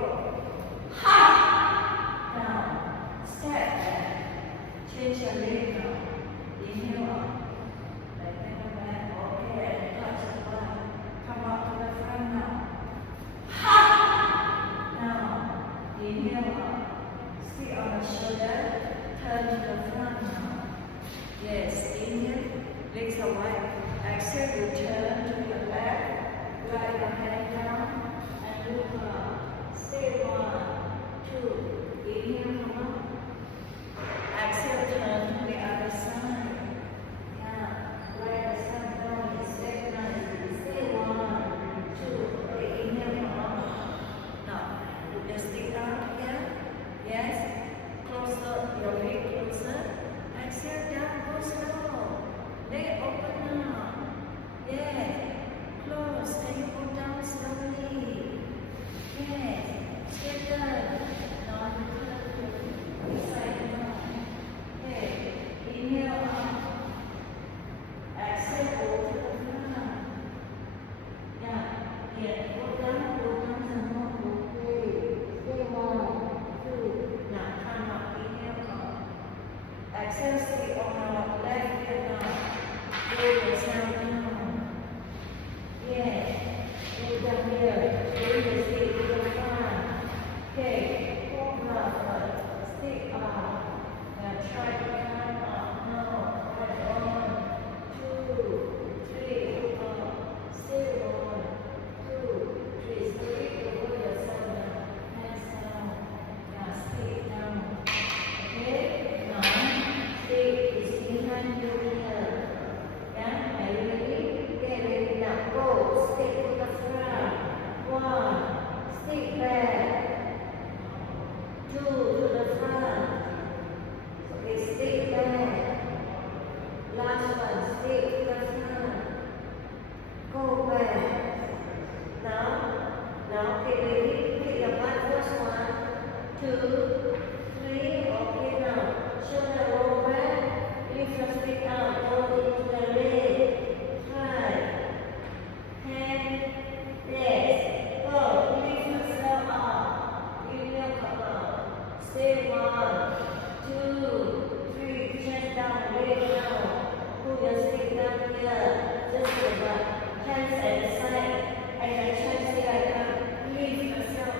go. Ha! Now, step back. Change your leg now. Inhale up. Like that. Okay, and touch the butt. Come up to the front now. Ha! Now, inhale up. Sit on the shoulder. Turn to the front now. Yes, inhale. Legs are wide. Exhale, you turn to your left. Right your hand down. And look up. Stay 1, 2. Inhale, come up. Exhale, turn to the other side. Now, right the side down. Step nicely. Stay 1, 2. Inhale, come up. Now, put your stick out here. Yes. Closer, your leg closer. Exhale, down, go slow. Leg open now. Yes. Close. Can you go down slowly? Yes. Straighten. Now you turn to the side now. Okay. Inhale up. Exhale, go to the front. Yeah. Yeah. Go down some more. Okay. Stay 1, 2. Now come up. Inhale up. Exhale, stay on our left leg now. Roll yourself down. Yeah. Go down here. Roll your feet to the front. Okay. Cobra first. Stick up. Now try to climb up. Now. Right on. 2, 3. Up. Stay 1, 2, 3. Slowly over yourself now. Hands down. Now stick down. Okay. Now stick is behind you here. Yeah. Are you ready? Get ready now. Go. Stick to the front. 1. Stick back. 2 to the front. Okay, stick back. Last one. Stick to the front. Go back. Now get ready. Hit your butt. First 1, 2, 3. Okay, now shoulder roll back. Lift your stick out. Go into the leg. Try. Hand. Yes. Go. Lift yourself up. Inhale, come up. Stay 1, 2, 3. Chest down. Leg down. Pull your stick down here. Just your butt. Hands at the side. And your chest here. Lift yourself